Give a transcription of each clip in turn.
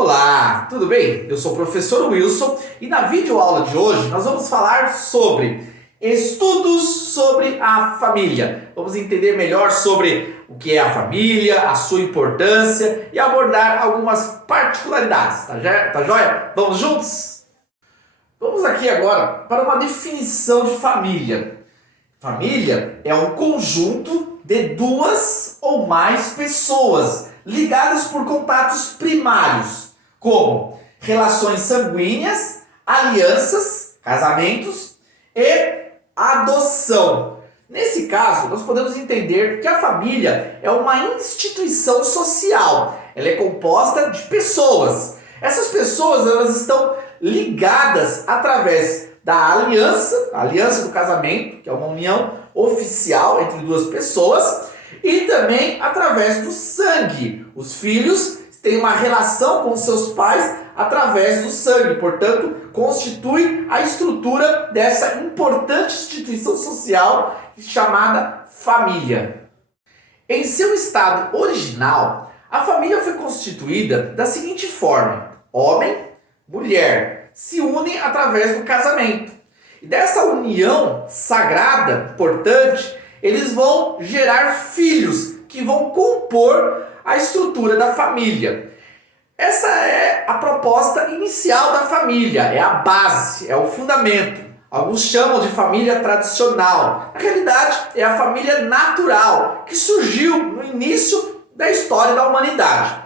Olá, tudo bem? Eu sou o professor Wilson e na videoaula de hoje nós vamos falar sobre estudos sobre a família. Vamos entender melhor sobre o que é a família, a sua importância e abordar algumas particularidades, tá joia? Vamos juntos? Vamos aqui agora para uma definição de família. Família é um conjunto de duas ou mais pessoas ligadas por contatos primários, como relações sanguíneas, alianças, casamentos e adoção. Nesse caso, nós podemos entender que a família é uma instituição social. Ela é composta de pessoas. Essas pessoas elas estão ligadas através da aliança, a aliança do casamento, que é uma união oficial entre duas pessoas, e também através do sangue. Os filhos têm uma relação com seus pais através do sangue, portanto, constitui a estrutura dessa importante instituição social chamada família. Em seu estado original, a família foi constituída da seguinte forma: homem, mulher se unem através do casamento. E dessa união sagrada, portanto, eles vão gerar filhos que vão compor a estrutura da família. Essa é a proposta inicial da família, é a base, é o fundamento. Alguns chamam de família tradicional. Na realidade, é a família natural, que surgiu no início da história da humanidade.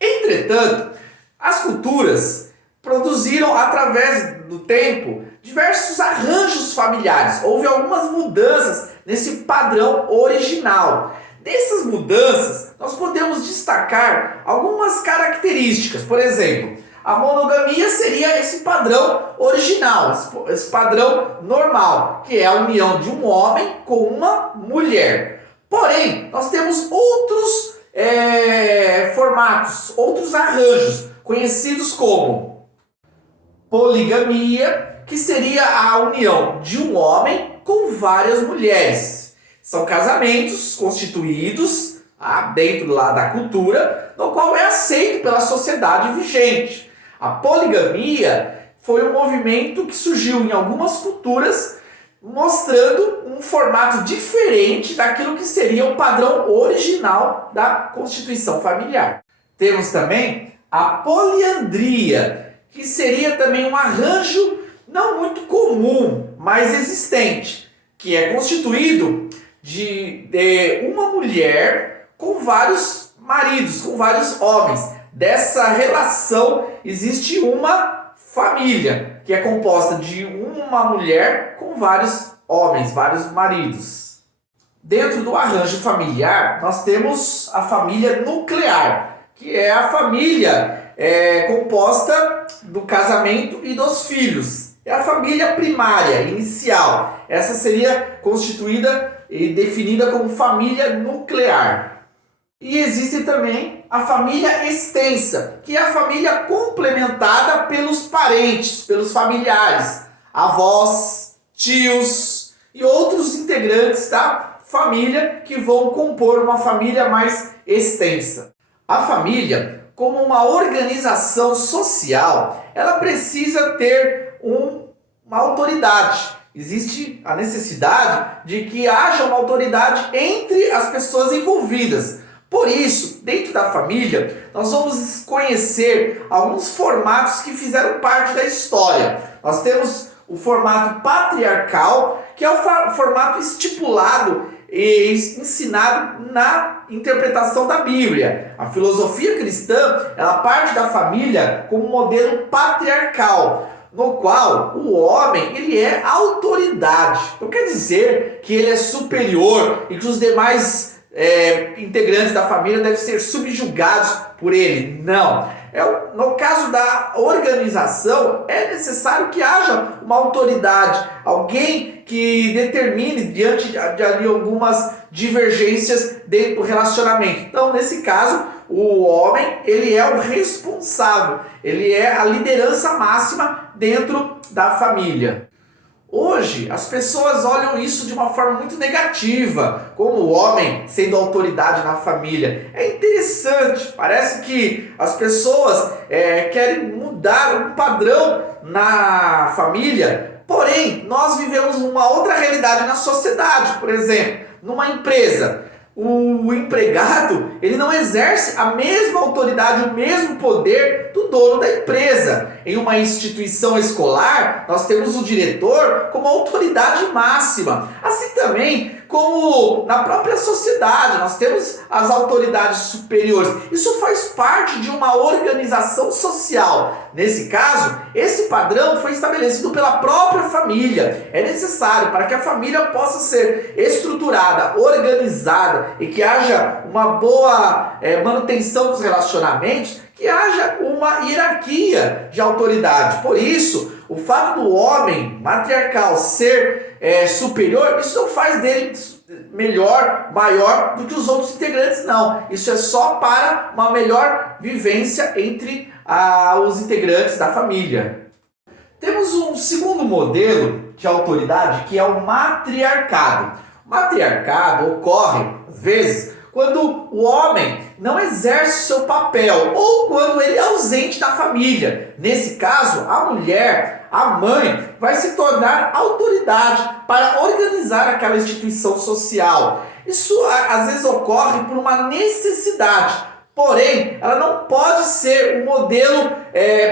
Entretanto, as culturas produziram, através do tempo, diversos arranjos familiares. Houve algumas mudanças nesse padrão original. Dessas mudanças, nós podemos destacar algumas características. Por exemplo, a monogamia seria esse padrão original, esse padrão normal, que é a união de um homem com uma mulher. Porém, nós temos outros formatos, outros arranjos, conhecidos como poligamia, que seria a união de um homem com várias mulheres. São casamentos constituídos dentro lá da cultura, no qual é aceito pela sociedade vigente. A poligamia foi um movimento que surgiu em algumas culturas, mostrando um formato diferente daquilo que seria o padrão original da constituição familiar. Temos também a poliandria, que seria também um arranjo não muito comum, mas existente, que é constituído de uma mulher com vários maridos, com vários homens. Dessa relação existe uma família, que é composta de uma mulher com vários homens, vários maridos. Dentro do arranjo familiar, nós temos a família nuclear, que é a família composta do casamento e dos filhos. É a família primária, inicial. Essa seria constituída e definida como família nuclear. E existe também a família extensa, que é a família complementada pelos parentes, pelos familiares, avós, tios e outros integrantes da família que vão compor uma família mais extensa. A família, como uma organização social, ela precisa ter uma autoridade. Existe a necessidade de que haja uma autoridade entre as pessoas envolvidas. Por isso, dentro da família, nós vamos conhecer alguns formatos que fizeram parte da história. Nós temos o formato patriarcal, que é o formato estipulado e ensinado na interpretação da Bíblia. A filosofia cristã, ela parte da família como modelo patriarcal, no qual o homem ele é autoridade. Não quer dizer que ele é superior e que os demais integrantes da família devem ser subjugados por ele. Não. No caso da organização, é necessário que haja uma autoridade, alguém que determine diante de ali algumas divergências dentro do relacionamento. Então, nesse caso, o homem ele é o responsável, ele é a liderança máxima dentro da família. Hoje, as pessoas olham isso de uma forma muito negativa, como o homem sendo autoridade na família. É interessante, parece que as pessoas querem mudar um padrão na família, porém, nós vivemos uma outra realidade na sociedade. Por exemplo, numa empresa, o empregado, ele não exerce a mesma autoridade, o mesmo poder do dono da empresa. Em uma instituição escolar, nós temos o diretor como autoridade máxima. Assim também como na própria sociedade, nós temos as autoridades superiores. Isso faz parte de uma organização social. Nesse caso, esse padrão foi estabelecido pela própria família. É necessário para que a família possa ser estruturada, organizada e que haja uma boa manutenção dos relacionamentos, que haja uma hierarquia de autoridade. Por isso, o fato do homem matriarcal ser superior, isso não faz dele melhor, maior do que os outros integrantes, não. Isso é só para uma melhor vivência entre os integrantes da família. Temos um segundo modelo de autoridade, que é o matriarcado. O matriarcado ocorre, às vezes, quando o homem não exerce o seu papel ou quando ele é ausente da família. Nesse caso, a mulher, a mãe, vai se tornar autoridade para organizar aquela instituição social. Isso às vezes ocorre por uma necessidade, porém, ela não pode ser um modelo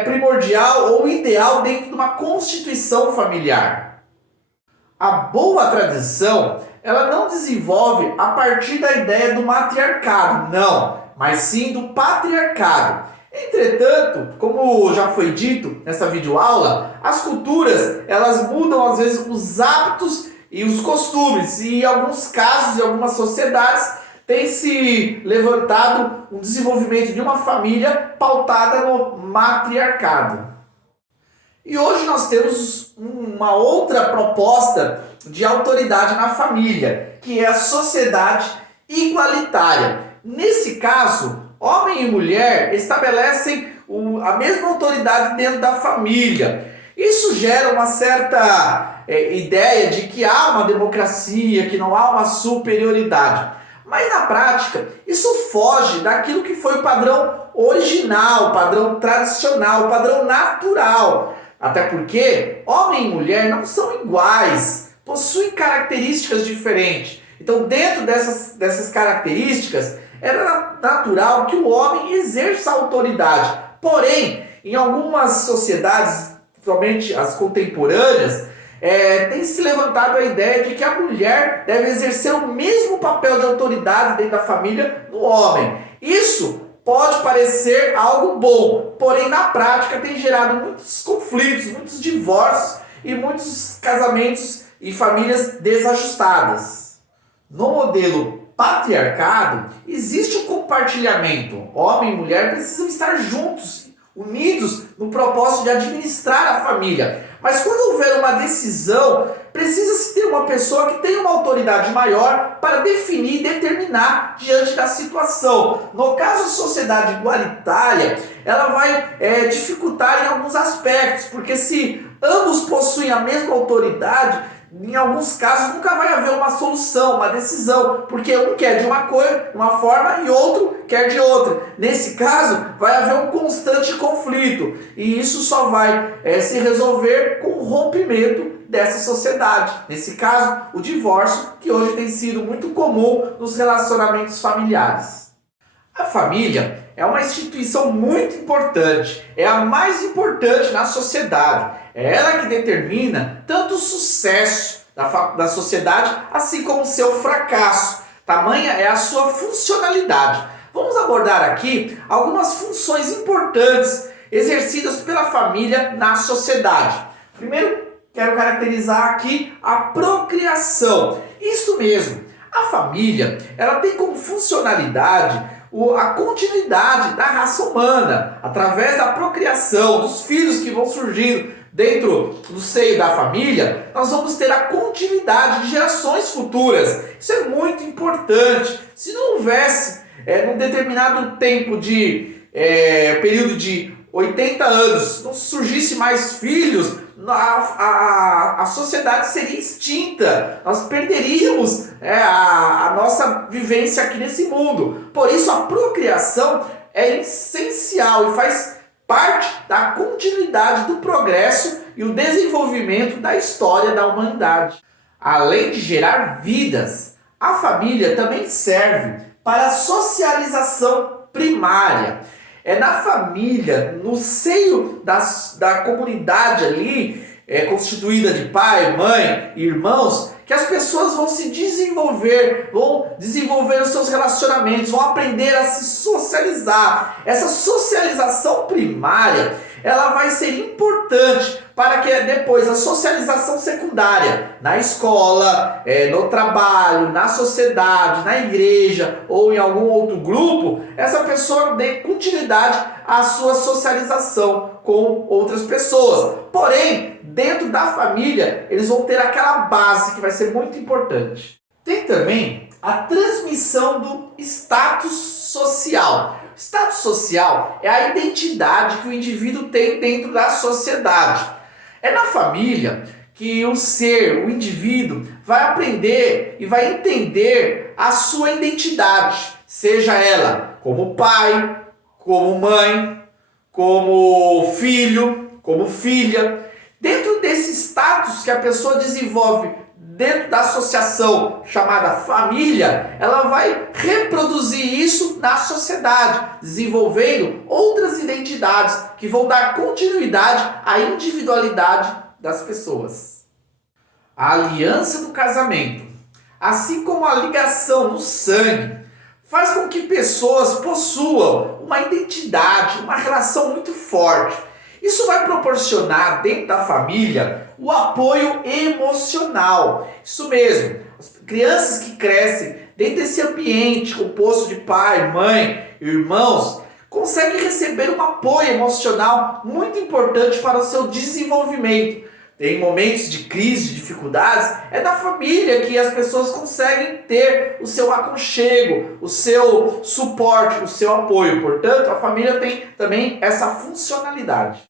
primordial ou ideal dentro de uma constituição familiar. A boa tradição, ela não desenvolve a partir da ideia do matriarcado, não, mas sim do patriarcado. Entretanto, como já foi dito nessa videoaula, as culturas, elas mudam às vezes os hábitos e os costumes, e em alguns casos, em algumas sociedades, tem se levantado um desenvolvimento de uma família pautada no matriarcado. E hoje nós temos uma outra proposta de autoridade na família, que é a sociedade igualitária. Nesse caso, homem e mulher estabelecem a mesma autoridade dentro da família. Isso gera uma certa ideia de que há uma democracia, que não há uma superioridade. Mas na prática, isso foge daquilo que foi o padrão original, o padrão tradicional, o padrão natural. Até porque homem e mulher não são iguais, possuem características diferentes. Então, dentro dessas características, era natural que o homem exerça a autoridade. Porém, em algumas sociedades, principalmente as contemporâneas, tem se levantado a ideia de que a mulher deve exercer o mesmo papel de autoridade dentro da família do homem. Isso pode parecer algo bom, porém na prática tem gerado muitos conflitos, muitos divórcios e muitos casamentos e famílias desajustadas. No modelo patriarcado, existe um compartilhamento. Homem e mulher precisam estar juntos, unidos no propósito de administrar a família. Mas quando houver uma decisão, precisa-se ter uma pessoa que tenha uma autoridade maior para definir e determinar diante da situação. No caso da sociedade igualitária, ela vai dificultar em alguns aspectos, porque se ambos possuem a mesma autoridade, em alguns casos nunca vai haver uma solução, uma decisão, porque um quer de uma forma e outro quer de outra. Nesse caso, vai haver um constante conflito e isso só vai se resolver com o rompimento dessa sociedade. Nesse caso, o divórcio, que hoje tem sido muito comum nos relacionamentos familiares. A família é uma instituição muito importante, é a mais importante na sociedade. É ela que determina tanto o sucesso da sociedade, assim como o seu fracasso. Tamanha é a sua funcionalidade. Vamos abordar aqui algumas funções importantes exercidas pela família na sociedade. Primeiro, quero caracterizar aqui a procriação. Isso mesmo, a família ela tem como funcionalidade a continuidade da raça humana, através da procriação, dos filhos que vão surgindo dentro do seio da família, nós vamos ter a continuidade de gerações futuras. Isso é muito importante. Se não houvesse, num determinado tempo de período de 80 anos, não surgisse mais filhos, a sociedade seria extinta, nós perderíamos a nossa vivência aqui nesse mundo. Por isso a procriação é essencial e faz parte da continuidade do progresso e o desenvolvimento da história da humanidade. Além de gerar vidas, a família também serve para a socialização primária. É na família, no seio da comunidade ali, constituída de pai, mãe, irmãos, que as pessoas vão se desenvolver, vão desenvolver os seus relacionamentos, vão aprender a se socializar. Essa socialização primária, ela vai ser importante para que depois a socialização secundária, na escola, no trabalho, na sociedade, na igreja ou em algum outro grupo, essa pessoa dê continuidade à sua socialização com outras pessoas. Porém, dentro da família, eles vão ter aquela base que vai ser muito importante. Tem também a transmissão do status social. Status social é a identidade que o indivíduo tem dentro da sociedade. É na família que o indivíduo, vai aprender e vai entender a sua identidade, seja ela como pai, como mãe, como filho, como filha. Dentro desse status que a pessoa desenvolve dentro da associação chamada família, ela vai reproduzir isso na sociedade, desenvolvendo outras identidades que vão dar continuidade à individualidade das pessoas. A aliança do casamento, assim como a ligação no sangue, faz com que pessoas possuam uma identidade, uma relação muito forte. Isso vai proporcionar dentro da família o apoio emocional. Isso mesmo, as crianças que crescem dentro desse ambiente composto de pai, mãe, irmãos, conseguem receber um apoio emocional muito importante para o seu desenvolvimento. Tem momentos de crise, de dificuldades, é da família que as pessoas conseguem ter o seu aconchego, o seu suporte, o seu apoio. Portanto, a família tem também essa funcionalidade.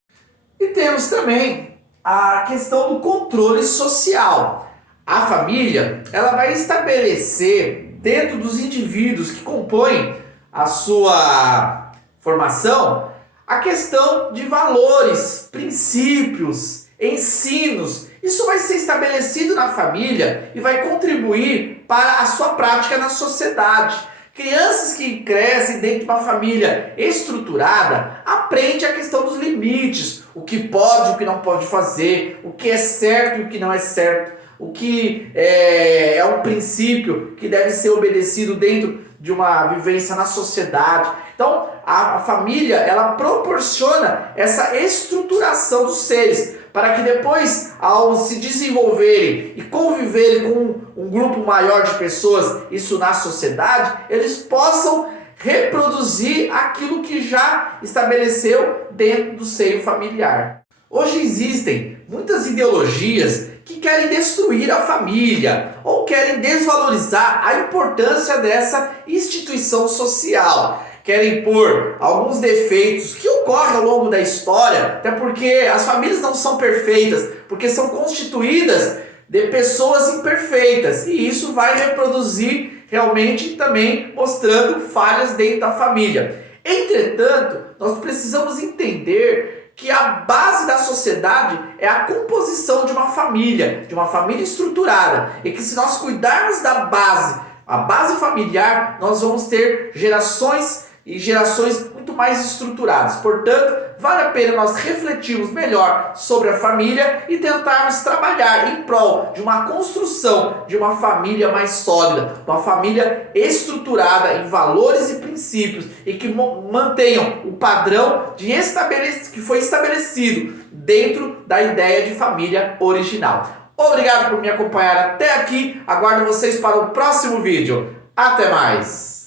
E temos também a questão do controle social. A família, ela vai estabelecer dentro dos indivíduos que compõem a sua formação a questão de valores, princípios, ensinos. Isso vai ser estabelecido na família e vai contribuir para a sua prática na sociedade. Crianças que crescem dentro de uma família estruturada aprendem a questão dos limites, o que pode e o que não pode fazer, o que é certo e o que não é certo, o que é um princípio que deve ser obedecido dentro de uma vivência na sociedade. Então, a família, ela proporciona essa estruturação dos seres, para que depois, ao se desenvolverem e conviverem com um grupo maior de pessoas, isso na sociedade, eles possam reproduzir aquilo que já estabeleceu dentro do seio familiar. Hoje existem muitas ideologias que querem destruir a família ou querem desvalorizar a importância dessa instituição social. Querem pôr alguns defeitos que ocorrem ao longo da história, até porque as famílias não são perfeitas, porque são constituídas de pessoas imperfeitas, e isso vai reproduzir realmente também mostrando falhas dentro da família. Entretanto, nós precisamos entender que a base da sociedade é a composição de uma família estruturada, e que se nós cuidarmos da base, a base familiar, nós vamos ter gerações e gerações muito mais estruturadas. Portanto, vale a pena nós refletirmos melhor sobre a família e tentarmos trabalhar em prol de uma construção de uma família mais sólida, uma família estruturada em valores e princípios e que mantenham o padrão que foi estabelecido dentro da ideia de família original. Obrigado por me acompanhar até aqui. Aguardo vocês para o próximo vídeo. Até mais!